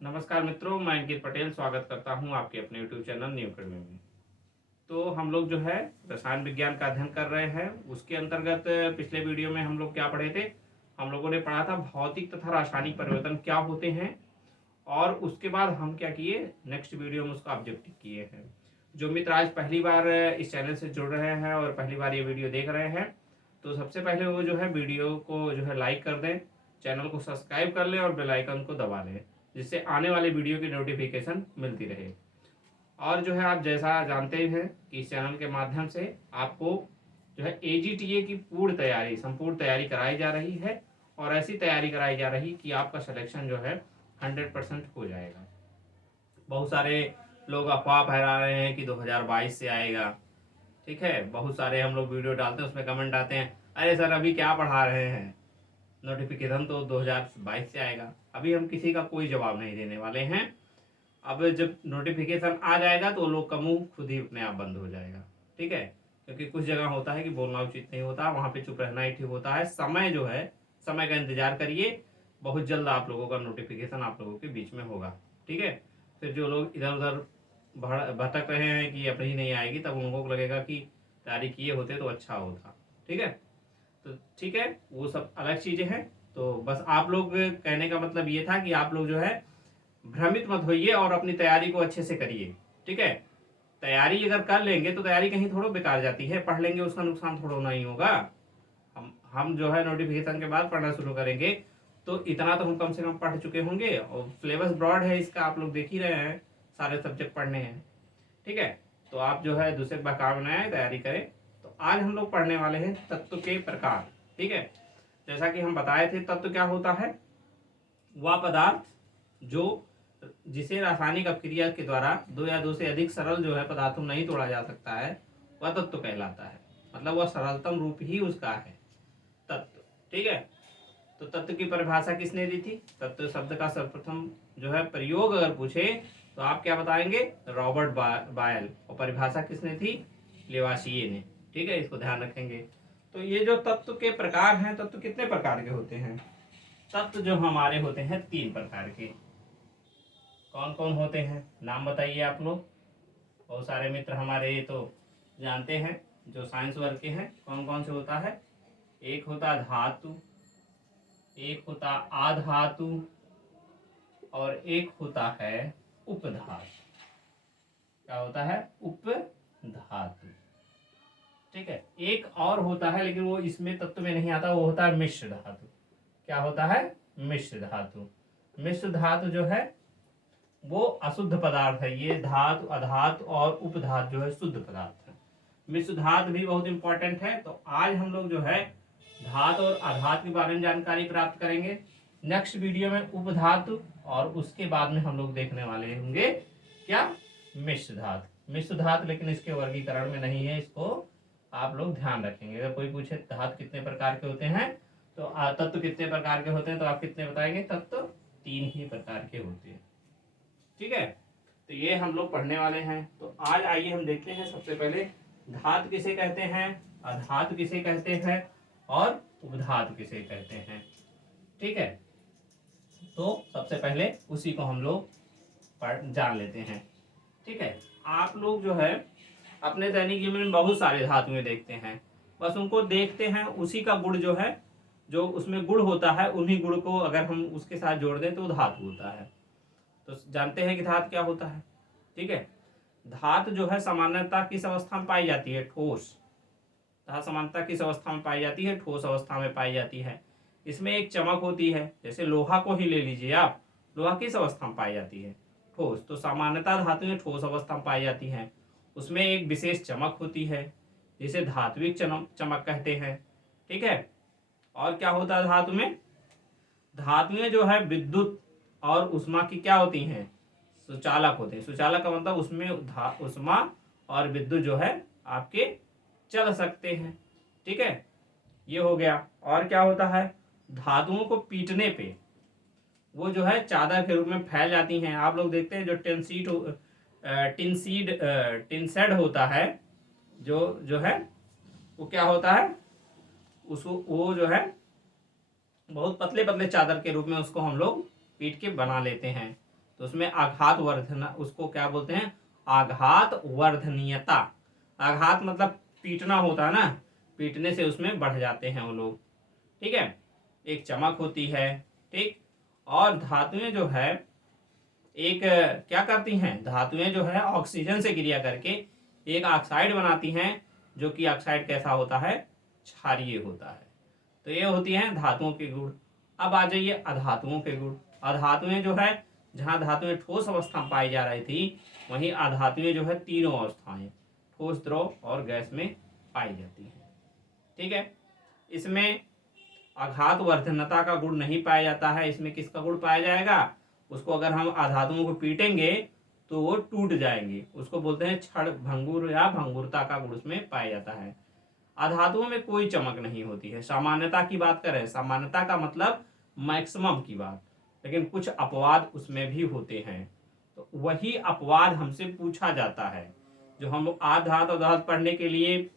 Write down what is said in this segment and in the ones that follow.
नमस्कार मित्रों, मैं अंकित पटेल स्वागत करता हूं आपके अपने यूट्यूब चैनल न्यू अकेडमी में। तो हम लोग जो है रसायन विज्ञान का अध्ययन कर रहे हैं। उसके अंतर्गत पिछले वीडियो में हम लोग क्या पढ़े थे? हम लोगों ने पढ़ा था भौतिक तथा रासायनिक परिवर्तन क्या होते हैं, और उसके बाद हम क्या किए, नेक्स्ट वीडियो में उसका ऑब्जेक्टिव किए हैं। जो मित्र आज पहली बार इस चैनल से जुड़ रहे हैं और पहली बार ये वीडियो देख रहे हैं, तो सबसे पहले वो जो है वीडियो को जो है लाइक कर दें, चैनल को सब्सक्राइब कर लें और बेल आइकन को दबा लें, जिससे आने वाले वीडियो की नोटिफिकेशन मिलती रहे। और जो है आप जैसा जानते हैं कि इस चैनल के माध्यम से आपको जो है AGTA की पूर्ण तैयारी, संपूर्ण तैयारी कराई जा रही है, और ऐसी तैयारी कराई जा रही कि आपका सिलेक्शन जो है 100% हो जाएगा। बहुत सारे लोग अफवाह फैला रहे हैं कि 2022 से आएगा। ठीक है, बहुत सारे हम लोग वीडियो डालते हैं, उसमें कमेंट आते हैं, अरे सर अभी क्या पढ़ा रहे हैं, नोटिफिकेशन तो 2022 से आएगा। अभी हम किसी का कोई जवाब नहीं देने वाले हैं। अब जब नोटिफिकेशन आ जाएगा तो लोग का मुंह खुद ही अपने आप बंद हो जाएगा। ठीक है, क्योंकि कुछ जगह होता है कि बोलना उचित नहीं होता, वहां पे चुप रहना ही ठीक होता है। समय जो है, समय का इंतजार करिए, बहुत जल्द आप लोगों का नोटिफिकेशन आप लोगों के बीच में होगा। ठीक है, फिर जो लोग इधर उधर भटक रहे हैं कि अब ही नहीं आएगी, तब उनको लगेगा कि तैयारी किए होते तो अच्छा होता। ठीक है, तो ठीक है, वो सब अलग चीजें हैं। तो बस आप लोग कहने का मतलब ये था कि आप लोग जो है भ्रमित मत होइए और अपनी तैयारी को अच्छे से करिए। ठीक है, तैयारी अगर कर लेंगे तो तैयारी कहीं थोड़ा बेकार जाती है, पढ़ लेंगे उसका नुकसान थोड़ा नहीं होगा। हम जो है नोटिफिकेशन के बाद पढ़ना शुरू करेंगे, तो इतना तो हम कम से कम पढ़ चुके होंगे, और सिलेबस ब्रॉड है इसका, आप लोग देख ही रहे हैं, सारे सब्जेक्ट पढ़ने हैं। ठीक है, तो आप जो है दूसरे बहकावे न आए, तैयारी करें। तो आज हम लोग पढ़ने वाले हैं तत्व के प्रकार। ठीक है, जैसा कि हम बताए थे, तत्व क्या होता है? वह पदार्थ जो जिसे रासायनिक अपक्रिया के द्वारा दो या दो से अधिक सरल जो है पदार्थों नहीं तोड़ा जा सकता है, वह तत्व कहलाता है। मतलब वह सरलतम रूप ही उसका है, तत्व। ठीक है, तो तत्व की परिभाषा किसने दी थी? तत्व शब्द का सर्वप्रथम जो है प्रयोग अगर पूछे तो आप क्या बताएंगे? रॉबर्ट बायल। और परिभाषा किसने थी? लेवाशिये ने। ठीक है, इसको ध्यान रखेंगे। तो ये जो तत्व के प्रकार हैं, तत्व कितने प्रकार के होते हैं? तत्व जो हमारे होते हैं 3 प्रकार के। कौन कौन होते हैं, नाम बताइए आप लोग। बहुत सारे मित्र हमारे ये तो जानते हैं, जो साइंस वर्ग के हैं। कौन कौन से होता है? एक होता धातु, एक होता आधातु, और एक होता है उपधातु। क्या होता है? उपधातु। ठीक है, एक और होता है लेकिन वो इसमें तत्व में नहीं आता, वो होता है मिश्र धातु। क्या होता है? मिश्र धातु। मिश्र धातु जो है वो अशुद्ध पदार्थ है। ये धातु, अधातु और उपधातु जो है शुद्ध पदार्थ है। मिश्र धातु भी बहुत इंपॉर्टेंट है। तो आज हम लोग जो है धातु और अधातु के बारे में जानकारी प्राप्त करेंगे। नेक्स्ट वीडियो में उपधातु, और उसके बाद में हम लोग देखने वाले होंगे क्या? मिश्र धातु। मिश्र धातु लेकिन इसके वर्गीकरण में नहीं है, इसको आप लोग ध्यान रखेंगे। अगर कोई पूछे धातु कितने प्रकार के होते हैं, तो तत्व कितने प्रकार के होते हैं, तो आप कितने बताएंगे? तत्व 3 ही प्रकार के होते हैं। ठीक है, तो ये हम लोग पढ़ने वाले हैं। तो आज आइए हम देखते हैं सबसे पहले धातु किसे कहते हैं, अधातु किसे कहते हैं, और उपधातु किसे कहते हैं। ठीक है, तो सबसे पहले उसी को हम लोग जान लेते हैं। ठीक है, आप लोग जो है अपने दैनिक जीवन में बहुत सारे धातुएं देखते हैं, बस उनको देखते हैं, उसी का गुण जो है, जो उसमें गुण होता है, उन्हीं गुण को अगर हम उसके साथ जोड़ दें तो धातु होता है। तो जानते हैं कि धातु क्या होता है। ठीक है, धातु जो है सामान्यतः किस अवस्था में पाई जाती है? ठोस। धातु सामान्यतः किस अवस्था में पाई जाती है? ठोस अवस्था में पाई जाती है। इसमें एक चमक होती है, जैसे लोहा को ही ले लीजिए आप, लोहा किस अवस्था में पाई जाती है? ठोस। तो सामान्यतः धातुएं ठोस अवस्था में पाई जाती हैं। उसमें एक विशेष चमक होती है, जिसे धात्विक चमक कहते हैं। ठीक है, और क्या होता है धातु में? धातुएं जो है विद्युत और उष्मा की क्या होती हैं? सुचालक होते हैं। सुचालक का मतलब उसमें उष्मा और विद्युत जो है आपके चल सकते हैं। ठीक है, ये हो गया। और क्या होता है? धातुओं को पीटने पे वो जो है चादर के रूप में फैल जाती हैं। आप लोग देखते हैं जो टिनसेड होता है, जो जो है वो क्या होता है, उसको वो जो है बहुत पतले पतले चादर के रूप में उसको हम लोग पीट के बना लेते हैं। तो उसमें आघात वर्धन, उसको क्या बोलते हैं, आघात वर्धनीयता। आघात मतलब पीटना होता है ना, पीटने से उसमें बढ़ जाते हैं वो लोग। ठीक है, एक चमक होती है। ठीक, और धातुएं जो है एक क्या करती हैं, धातुएं जो है ऑक्सीजन से क्रिया करके एक ऑक्साइड बनाती हैं, जो कि ऑक्साइड कैसा होता है, क्षारीय होता है। तो ये होती हैं धातुओं के गुण। अब आ जाइए अधातुओं के गुण। अधातुएं जो है, जहां धातुएं ठोस अवस्था में पाई जा रही थी, वहीं अधातुएं जो है तीनों अवस्थाएं, ठोस, द्रव और गैस में पाई जाती हैं। ठीक है, इसमें आघात वर्धनता का गुण नहीं पाया जाता है। इसमें किसका गुण पाया जाएगा, उसको अगर हम अधातुओं को पीटेंगे तो वो टूट जाएंगे, उसको बोलते हैं क्षण भंगुर या भंगुरता का गुण उसमें पाया जाता है। अधातुओं में कोई चमक नहीं होती है। सामान्यता की बात करें, सामान्यता का मतलब मैक्सिमम की बात, लेकिन कुछ अपवाद उसमें भी होते हैं। तो वही अपवाद हमसे पूछा जाता है। जो हम आधात अधात पढ़ने के लिए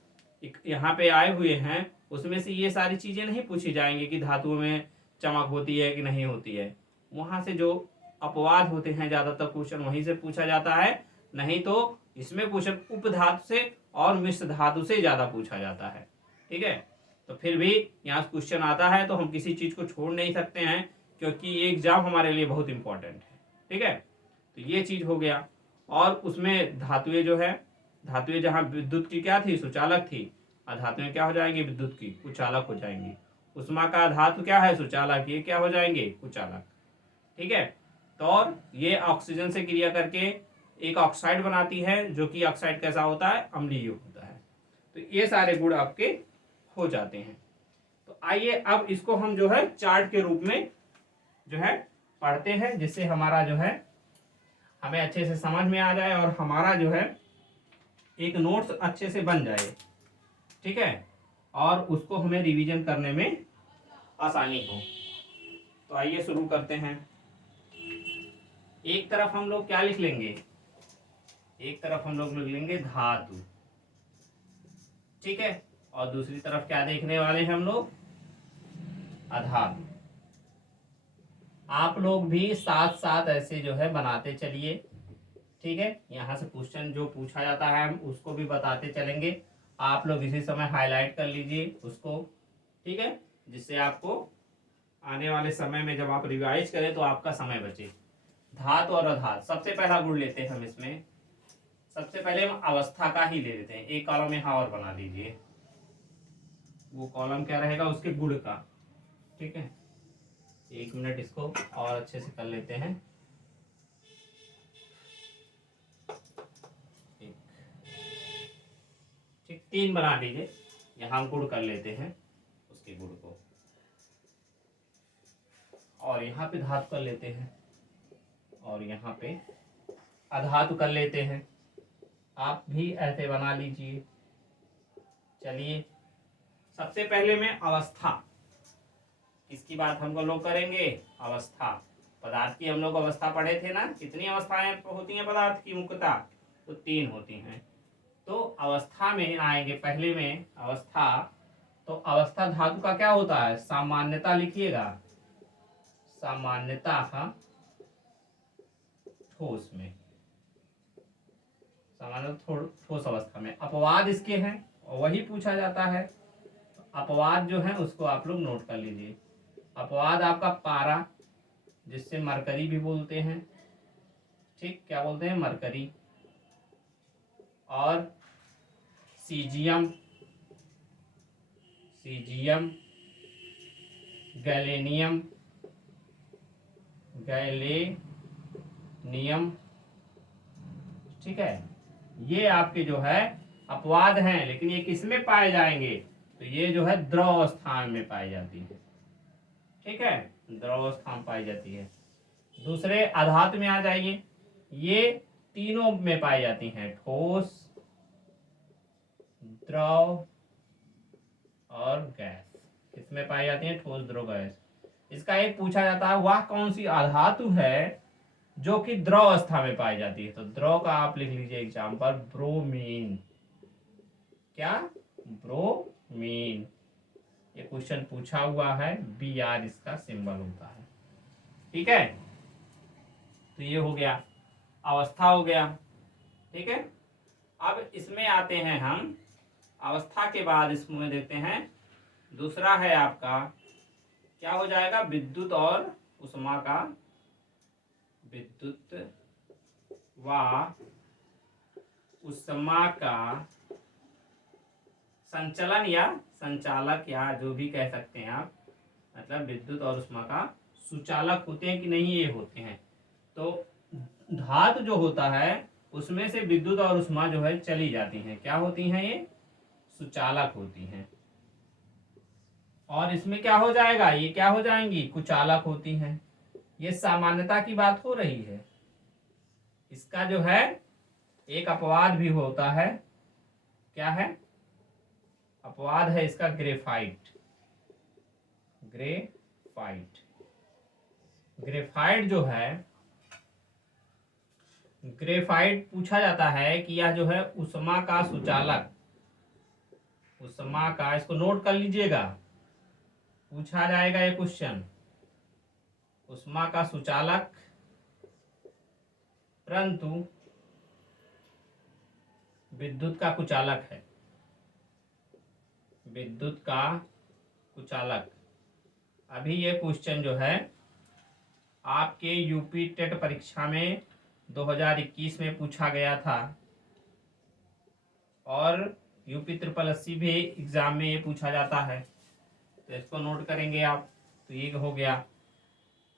यहाँ पे आए हुए हैं, उसमें से ये सारी चीजें नहीं पूछी जाएंगी कि धातुओं में चमक होती है कि नहीं होती है। वहां से जो अपवाद होते हैं ज्यादातर क्वेश्चन वहीं से पूछा जाता है। नहीं तो इसमें क्वेश्चन उपधातु से और मिश्र धातु से ज्यादा पूछा जाता है। ठीक है, तो फिर भी यहाँ क्वेश्चन आता है तो हम किसी चीज को छोड़ नहीं सकते हैं, क्योंकि ये एग्जाम हमारे लिए बहुत इंपॉर्टेंट है। ठीक है, तो ये चीज हो गया। और उसमें धातुएं जो है, धातुएं जहाँ विद्युत की क्या थी, सुचालक थी, अधातुएं क्या हो जाएंगी, विद्युत की कुचालक हो जाएंगी। उष्मा का धातु क्या है, सुचालक, ये क्या हो जाएंगे, कुचालक। ठीक है, तो और ये ऑक्सीजन से क्रिया करके एक ऑक्साइड बनाती है, जो कि ऑक्साइड कैसा होता है, अम्लीय होता है। तो ये सारे गुण आपके हो जाते हैं। तो आइए अब इसको हम जो है चार्ट के रूप में जो है पढ़ते हैं, जिससे हमारा जो है हमें अच्छे से समझ में आ जाए और हमारा जो है एक नोट्स अच्छे से बन जाए। ठीक है, और उसको हमें रिवीजन करने में आसानी हो। तो आइए शुरू करते हैं। एक तरफ हम लोग क्या लिख लेंगे, एक तरफ हम लोग लिख लेंगे धातु। ठीक है, और दूसरी तरफ क्या देखने वाले हैं हम लोग, अधातु। आप लोग भी साथ साथ ऐसे जो है बनाते चलिए। ठीक है, यहाँ से क्वेश्चन जो पूछा जाता है हम उसको भी बताते चलेंगे। आप लोग इसी समय हाईलाइट कर लीजिए उसको। ठीक है, जिससे आपको आने वाले समय में जब आप रिवाइज करें तो आपका समय बचे। धातु और अधातु, सबसे पहला गुण लेते हैं हम इसमें। सबसे पहले हम अवस्था का ही ले लेते हैं। एक कॉलम यहाँ और बना दीजिए, वो कॉलम क्या रहेगा, उसके गुण का। ठीक है, एक मिनट इसको और अच्छे से कर लेते हैं। ठीक, 3 बना दीजिए। यहाँ हम गुण कर लेते हैं उसके गुण को, और यहाँ पे धातु कर लेते हैं, और यहाँ पे अधातु कर लेते हैं। आप भी ऐसे बना लीजिए। चलिए, सबसे पहले में अवस्था, किसकी बात हम लोग करेंगे, अवस्था। पदार्थ की हम लोग अवस्था पढ़े थे ना, कितनी अवस्थाएं होती हैं पदार्थ की, मुख्यतः तो 3 होती हैं। तो अवस्था में आएंगे पहले में अवस्था। तो अवस्था धातु का क्या होता है, सामान्यता लिखिएगा, सामान्यता ठोस में, सामान्य ठोस अवस्था में। अपवाद इसके हैं और वही पूछा जाता है। अपवाद जो है उसको आप लोग नोट कर लीजिए। अपवाद आपका पारा, जिससे मरकरी भी बोलते हैं। ठीक, क्या बोलते हैं, मरकरी। और सीजियम, सीजियम, गैलेनियम, गैलेनियम। ठीक है, ये आपके जो है अपवाद हैं, लेकिन ये किसमें पाए जाएंगे, तो ये जो है द्रव अवस्था में पाई जाती है। ठीक है, द्रव अवस्था में पाई जाती है। दूसरे अधातु में आ जाइए, ये तीनों में पाई जाती हैं, ठोस, द्रव और गैस। किसमें पाई जाती है, ठोस, द्रव, गैस। इसका एक पूछा जाता है, वह कौन सी अधातु है जो कि द्रव अवस्था में पाई जाती है। तो द्रव का आप लिख लीजिए एग्जाम्पल, ब्रोमीन। क्या, ब्रोमीन। ये क्वेश्चन पूछा हुआ है, Br इसका सिंबल होता है। ठीक है, तो ये हो गया, अवस्था हो गया। ठीक है, अब इसमें आते हैं हम, अवस्था के बाद इसमें देते हैं दूसरा है आपका, क्या हो जाएगा, विद्युत और उष्मा का, विद्युत व उष्मा का संचलन या संचालक, या जो भी कह सकते हैं आप, मतलब विद्युत और उष्मा का सुचालक होते हैं कि नहीं, ये होते हैं। तो धातु जो होता है उसमें से विद्युत और उष्मा जो है चली जाती हैं, क्या होती हैं, ये सुचालक होती हैं। और इसमें क्या हो जाएगा, ये क्या हो जाएंगी, कुचालक होती हैं। ये सामान्यता की बात हो रही है। इसका जो है एक अपवाद भी होता है, क्या है, अपवाद है इसका ग्रेफाइट। ग्रेफाइट, ग्रेफाइट जो है, ग्रेफाइट पूछा जाता है कि यह जो है उष्मा का सुचालक, उष्मा का, इसको नोट कर लीजिएगा, पूछा जाएगा ये क्वेश्चन, उष्मा का सुचालक परंतु विद्युत का कुचालक है, विद्युत का कुचालक। अभी ये क्वेश्चन जो है आपके यूपी टेट परीक्षा में 2021 में पूछा गया था, और यूपी 8088 भी एग्जाम में ये पूछा जाता है, तो इसको नोट करेंगे आप। तो ये हो गया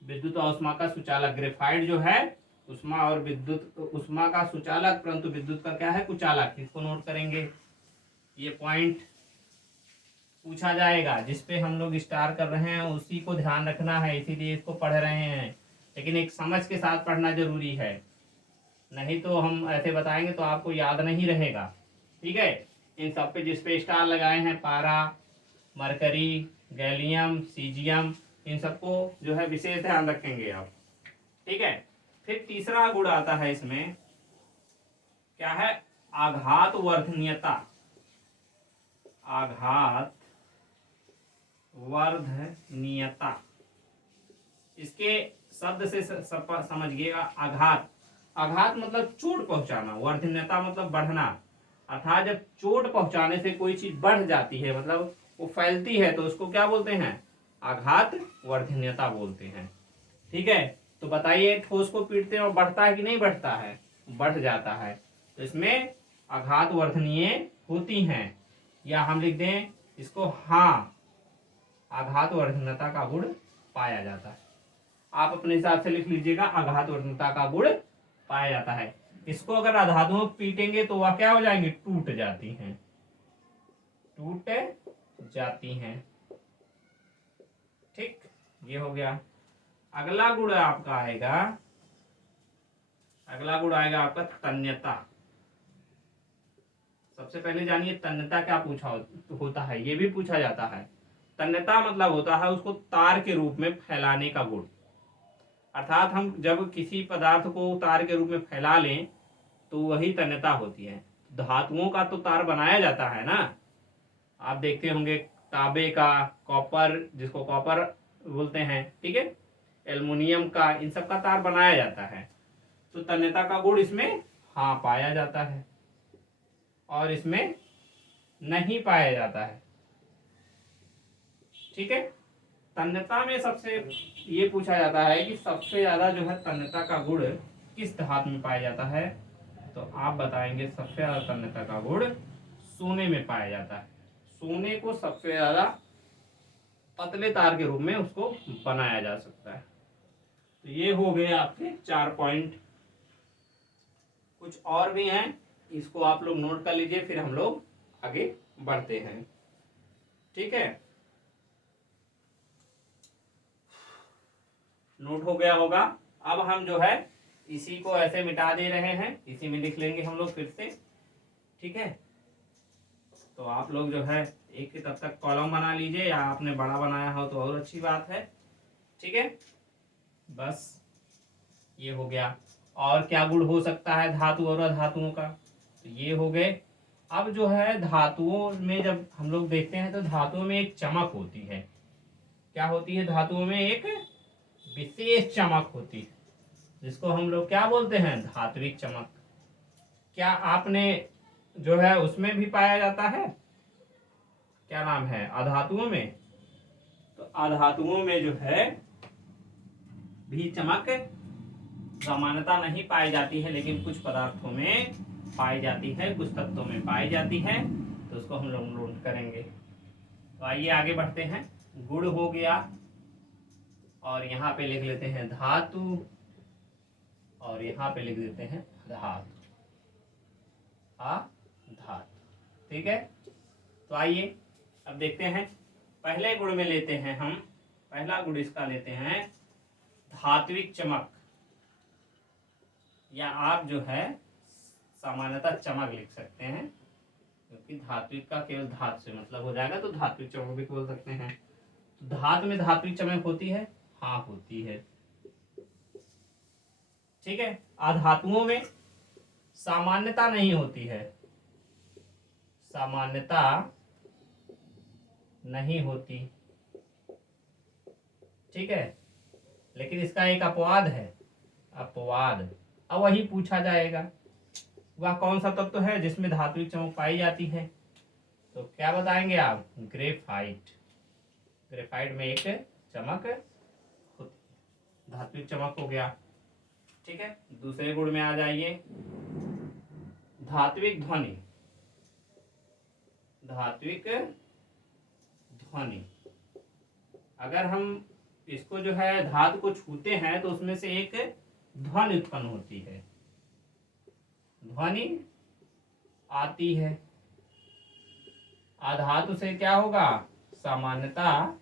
विद्युत और उष्मा का सुचालक, ग्रेफाइट जो है उष्मा और विद्युत, उष्मा का सुचालक परंतु विद्युत का क्या है, कुचालक, इसको नोट करेंगे। ये पॉइंट पूछा जाएगा, जिसपे हम लोग स्टार कर रहे हैं उसी को ध्यान रखना है, इसीलिए इसको पढ़ रहे हैं, लेकिन एक समझ के साथ पढ़ना जरूरी है, नहीं तो हम ऐसे बताएंगे तो आपको याद नहीं रहेगा। ठीक है, इन सब पे जिस पे स्टार लगाए हैं, पारा, मरकरी, गैलियम, सीजियम, इन सबको जो है विशेष ध्यान रखेंगे आप। ठीक है, फिर तीसरा गुण आता है इसमें, क्या है, आघात वर्धनीयता। आघात वर्धनीयता, इसके शब्द से समझिएगा, आघात, आघात मतलब चोट पहुंचाना, वर्धनीयता मतलब बढ़ना, अर्थात जब चोट पहुंचाने से कोई चीज बढ़ जाती है, मतलब वो फैलती है, तो उसको क्या बोलते हैं, आघात वर्धनीयता बोलते हैं। ठीक है, तो बताइए, ठोस को पीटते हैं और बढ़ता है कि नहीं बढ़ता है, बढ़ जाता है, तो इसमें आघात वर्धनीय होती हैं, या हम लिख दें इसको, हाँ, आघात वर्धनीयता का गुण पाया जाता है। आप अपने हिसाब से लिख लीजिएगा, आघात वर्धनीयता का गुण पाया जाता है। इसको अगर आधातुओं पीटेंगे तो वह क्या हो जाएंगे, टूट जाती हैं, टूट जाती हैं। ठीक, ये हो गया। अगला गुण आपका आएगा, अगला गुण आएगा आपका तन्यता। सबसे पहले जानिए तन्यता क्या पूछा होता है, ये भी पूछा जाता है। तन्यता मतलब होता है उसको तार के रूप में फैलाने का गुण, अर्थात हम जब किसी पदार्थ को तार के रूप में फैला लें तो वही तन्यता होती है। धातुओं का तो तार बनाया जाता है ना, आप देखते होंगे, तांबे का, कॉपर, जिसको कॉपर बोलते हैं, ठीक है, एल्युमिनियम का, इन सब का तार बनाया जाता है। तो तन्यता का गुण इसमें हाँ पाया जाता है, और इसमें नहीं पाया जाता है। ठीक है, तन्यता में सबसे ये पूछा जाता है कि सबसे ज्यादा जो है तन्यता का गुण किस धातु में पाया जाता है, तो आप बताएंगे सबसे ज्यादा तन्यता का गुण सोने में पाया जाता है। सोने को सबसे ज्यादा पतले तार के रूप में उसको बनाया जा सकता है। तो ये हो गए आपके 4 पॉइंट। कुछ और भी हैं, इसको आप लोग नोट कर लीजिए, फिर हम लोग आगे बढ़ते हैं। ठीक है, नोट हो गया होगा। अब हम जो है इसी को ऐसे मिटा दे रहे हैं, इसी में लिख लेंगे हम लोग फिर से। ठीक है, तो आप लोग जो है एक तब तक कॉलम बना लीजिए, या आपने बड़ा बनाया हो तो और अच्छी बात है। ठीक है, बस ये हो गया। और क्या गुण हो सकता है धातु और अधातुओं का, तो ये हो गए। अब जो है धातुओं में जब हम लोग देखते हैं तो धातुओं में एक चमक होती है। क्या होती है, धातुओं में एक विशेष चमक होती है। जिसको हम लोग क्या बोलते हैं, धात्विक चमक। क्या आपने जो है उसमें भी पाया जाता है, क्या नाम है, अधातुओं में। तो अधातुओं में जो है भी चमक सामान्यता नहीं पाई जाती है, लेकिन कुछ पदार्थों में पाई जाती है, कुछ तत्वों में पाई जाती है। तो उसको हम लोग नोट करेंगे। तो आइए आगे बढ़ते हैं। गुण हो गया, और यहाँ पे लिख लेते हैं धातु, और यहाँ पे लिख देते हैं धातु, धातु। ठीक है। तो आइए अब देखते हैं, पहले गुण में लेते हैं हम, पहला गुण इसका लेते हैं धात्विक चमक, या आप जो है सामान्यतः चमक लिख सकते हैं, क्योंकि धात्विक का केवल धातु से मतलब हो जाएगा, तो धात्विक चमक भी बोल सकते हैं। तो धातु में धात्विक चमक होती है, हाँ होती है। ठीक है। अधातुओं में सामान्यता नहीं होती है, सामान्यता नहीं होती। ठीक है। लेकिन इसका एक अपवाद है, अपवाद। अब वही पूछा जाएगा, वह कौन सा तत्व है जिसमें धात्विक चमक पाई जाती है। तो क्या बताएंगे आप, ग्रेफाइट। ग्रेफाइट में एक चमक होती, धात्विक चमक हो गया। ठीक है। दूसरे गुण में आ जाइए, धात्विक ध्वनि। धात्विक ध्वनि, अगर हम इसको जो है धातु को छूते हैं तो उसमें से एक ध्वनि उत्पन्न होती है, ध्वनि आती है। अधातु से क्या होगा, सामान्यता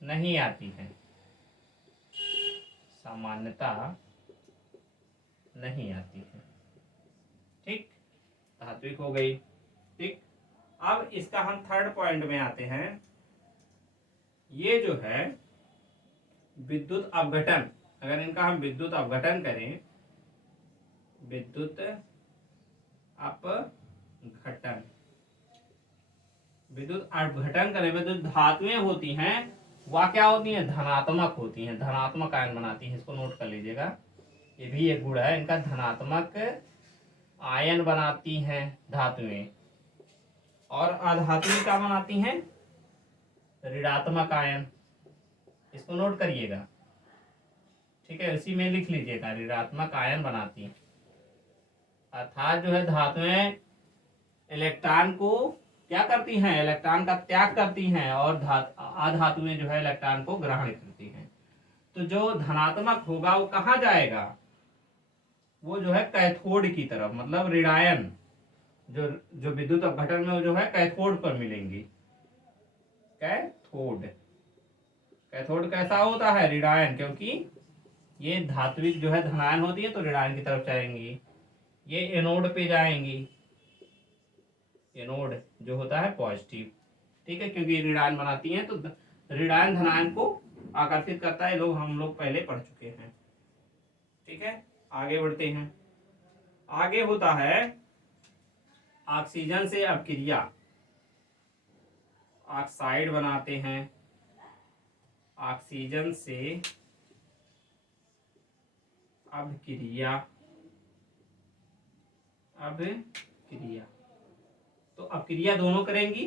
नहीं आती है, सामान्यता नहीं आती है। ठीक, धात्विक हो गई। ठीक। अब इसका हम थर्ड पॉइंट में आते हैं। ये जो है विद्युत अपघटन, अगर इनका हम विद्युत अपघटन करें, विद्युत अपघटन, विद्युत अपघटन करने में जो धातुएं होती हैं वह क्या होती हैं, धनात्मक होती हैं, धनात्मक आयन बनाती हैं। इसको नोट कर लीजिएगा, ये भी एक गुण है इनका, धनात्मक आयन बनाती हैं धातुएं। और अधातुएं क्या बनाती हैं, ऋणात्मक आयन। इसको नोट करिएगा। ठीक है, इसी में लिख लीजिएगा, ऋणात्मक आयन बनाती हैं। अर्थात जो है धातुएं इलेक्ट्रॉन को क्या करती हैं, इलेक्ट्रॉन का त्याग करती हैं, और अधातुएं जो है इलेक्ट्रॉन को ग्रहण करती हैं। तो जो धनात्मक होगा वो कहाँ जाएगा, वो जो है कैथोड की तरफ, मतलब ऋणायन जो जो विद्युत अपघटन में वो जो है कैथोड पर मिलेंगी। कैथोड, कैथोड कैसा होता है, ऋणायन, क्योंकि ये धात्विक जो है धनायन होती है तो ऋणायन की तरफ जाएंगी। ये एनोड पे जाएंगी, एनोड जो होता है पॉजिटिव। ठीक है, क्योंकि ऋणायन बनाती हैं तो ऋणायन धनायन को आकर्षित करता है, हम लोग पहले पढ़ चुके हैं। ठीक है, आगे बढ़ते हैं। आगे होता है ऑक्सीजन से अपक्रिया, ऑक्साइड बनाते हैं, ऑक्सीजन से अपक्रिया, अपक्रिया। तो अपक्रिया दोनों करेंगी,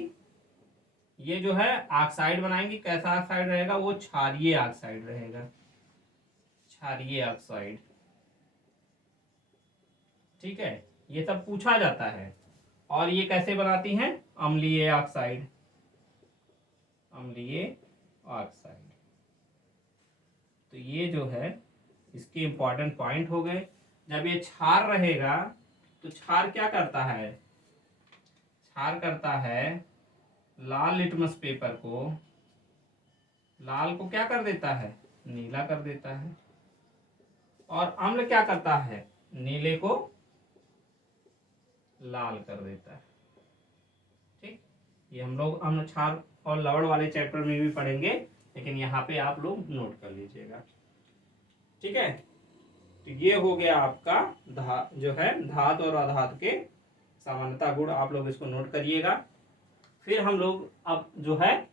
ये जो है ऑक्साइड बनाएंगी। कैसा ऑक्साइड रहेगा, वो क्षारीय ऑक्साइड रहेगा, क्षारीय ऑक्साइड। ठीक है, ये सब पूछा जाता है। और ये कैसे बनाती हैं, अम्लीय ऑक्साइड, अम्लीय ऑक्साइड। तो ये जो है इसके इंपॉर्टेंट पॉइंट हो गए। जब ये क्षार रहेगा तो क्षार क्या करता है, क्षार करता है लाल लिटमस पेपर को, लाल को क्या कर देता है, नीला कर देता है। और अम्ल क्या करता है, नीले को लाल कर देता है। ठीक, ये हम लोग अम्ल, क्षार और लवण वाले चैप्टर में भी पढ़ेंगे, लेकिन यहाँ पे आप लोग नोट कर लीजिएगा। ठीक है, तो ये हो गया आपका जो है धातु और अधातु के सामान्यता गुण, आप लोग इसको नोट करिएगा। फिर हम लोग अब जो है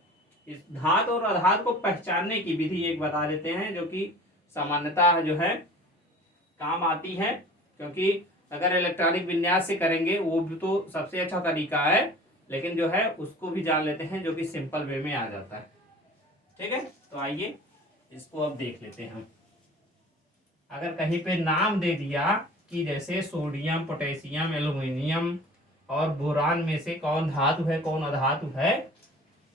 इस धातु और अधातु को पहचानने की विधि एक बता देते हैं, जो कि सामान्यता जो है काम आती है, क्योंकि अगर इलेक्ट्रॉनिक विन्यास से करेंगे वो भी तो सबसे अच्छा तरीका है, लेकिन जो है उसको भी जान लेते हैं जो कि सिंपल वे में आ जाता है। ठीक है, तो आइए इसको अब देख लेते हैं हम। अगर कहीं पे नाम दे दिया कि जैसे सोडियम, पोटेशियम, एल्युमिनियम और बोरान में से कौन धातु है कौन अधातु है,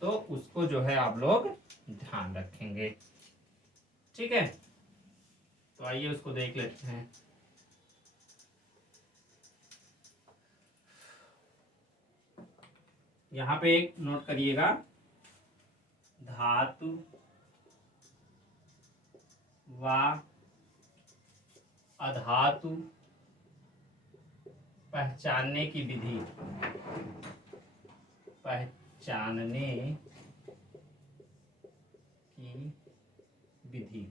तो उसको जो है आप लोग ध्यान रखेंगे। ठीक है, तो आइए उसको देख लेते हैं। यहाँ पे एक नोट करिएगा, धातु व अधातु पहचानने की विधि, पहचानने की विधि।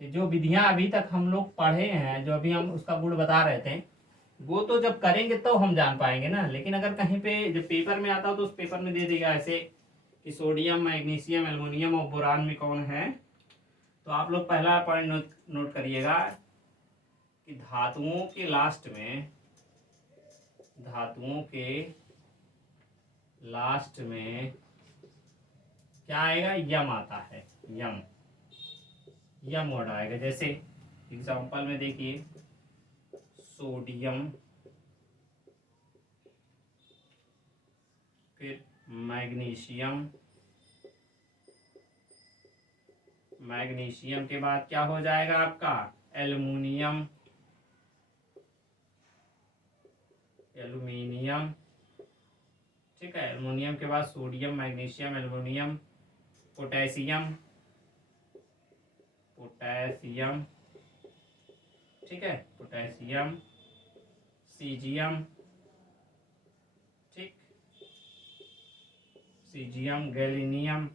जो विधियां अभी तक हम लोग पढ़े हैं, जो अभी हम उसका गुण बता रहे थे, वो तो जब करेंगे तो हम जान पाएंगे ना। लेकिन अगर कहीं पे जब पेपर में आता हो तो उस पेपर में दे देगा ऐसे कि सोडियम, मैग्नीशियम, एल्युमिनियम और बोरान में कौन है, तो आप लोग पहला पॉइंट नोट करिएगा कि धातुओं के लास्ट में, धातुओं के लास्ट में क्या आएगा, यम आता है। यम वर्ड आएगा। जैसे एग्जांपल में देखिए, सोडियम, फिर मैग्नीशियम, मैग्नीशियम के बाद क्या हो जाएगा आपका, एल्युमिनियम, एल्युमिनियम। ठीक है, एल्युमिनियम के बाद sodium, magnesium, aluminium, potassium, potassium. ठीक है, पोटेशियम, सीजियम, ठीक, सीजियम, गैलीनियम।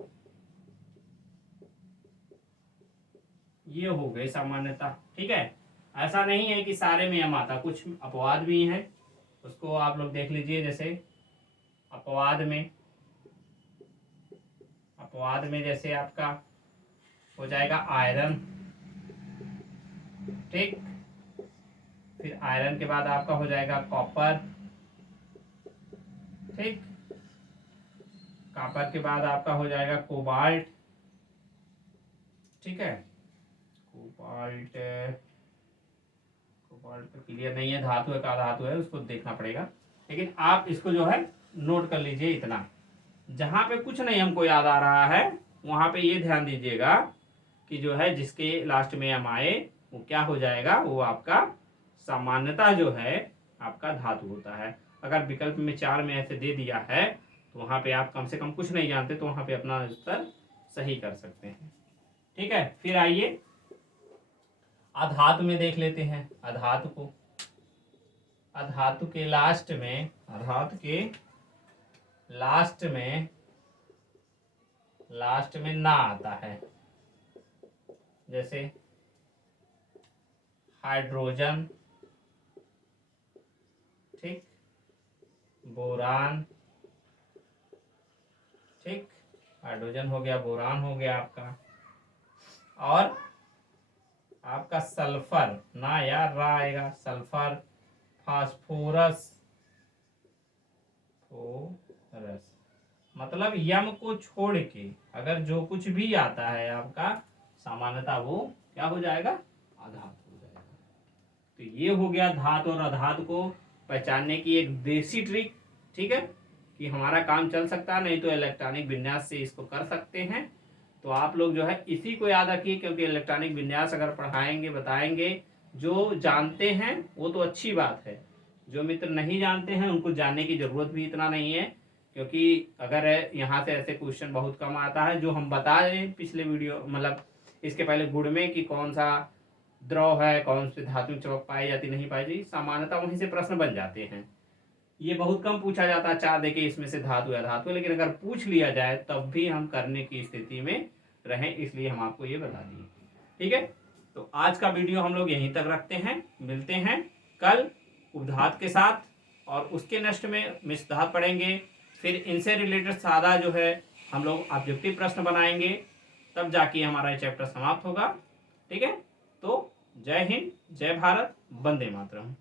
ये हो गए सामान्यतः। ठीक है, ऐसा नहीं है कि सारे में यम आता, कुछ अपवाद भी हैं, उसको आप लोग देख लीजिए। जैसे अपवाद में, अपवाद में जैसे आपका हो जाएगा आयरन। ठीक, फिर आयरन के बाद आपका हो जाएगा कॉपर। ठीक, कॉपर के बाद आपका हो जाएगा कोबाल्ट। ठीक है, कोबाल्ट, कोबाल्ट तो क्लियर नहीं है, धातु है का धातु है, उसको देखना पड़ेगा। लेकिन आप इसको जो है नोट कर लीजिए इतना। जहां पे कुछ नहीं हमको याद आ रहा है वहां पे ये ध्यान दीजिएगा कि जो है जिसके लास्ट में यम आए वो क्या हो जाएगा, वो आपका सामान्यता जो है आपका धातु होता है। अगर विकल्प में 4 में ऐसे दे दिया है तो वहां पे आप कम से कम कुछ नहीं जानते, तो वहां पे अपना उत्तर सही कर सकते हैं। ठीक है, फिर आइए अधातु में देख लेते हैं। अधातु को, अधातु के लास्ट में, अधातु के लास्ट में ना आता है। जैसे हाइड्रोजन, ठीक, बोरान। ठीक, हाइड्रोजन हो गया, बोरान हो गया आपका, और आपका सल्फर, ना यार रा आएगा, सल्फर, फास्फोरस, फोरस। मतलब यम को छोड़ के अगर जो कुछ भी आता है आपका सामान्यता, वो क्या हो जाएगा, अधातु हो जाएगा। तो ये हो गया धातु और अधातु को पहचानने की एक देसी ट्रिक। ठीक है, कि हमारा काम चल सकता है, नहीं तो इलेक्ट्रॉनिक विन्यास से इसको कर सकते हैं। तो आप लोग जो है इसी को याद रखिए, क्योंकि इलेक्ट्रॉनिक विन्यास अगर पढ़ाएंगे बताएंगे, जो जानते हैं वो तो अच्छी बात है, जो मित्र नहीं जानते हैं उनको जानने की जरूरत भी इतना नहीं है। क्योंकि अगर यहाँ से ऐसे क्वेश्चन बहुत कम आता है, जो हम बता रहे हैं पिछले वीडियो मतलब इसके पहले गुण में कि कौन सा द्रव है, कौन सी धातु में चमक पाई जाती नहीं पाई जाती, सामान्यतः वहीं से प्रश्न बन जाते हैं। ये बहुत कम पूछा जाता है 4 देके इसमें से धातु या धातु, लेकिन अगर पूछ लिया जाए तब भी हम करने की स्थिति में रहें, इसलिए हम आपको ये बता दिए। ठीक है, तो आज का वीडियो हम लोग यहीं तक रखते हैं, मिलते हैं कल उपधात के साथ, और उसके नेक्स्ट में मिश्र धात पढ़ेंगे। फिर इनसे रिलेटेड सादा जो है हम लोग ऑब्जेक्टिव प्रश्न बनाएंगे, तब जाके हमारा चैप्टर समाप्त होगा। ठीक है, तो जय हिंद, जय भारत, वंदे मातरम।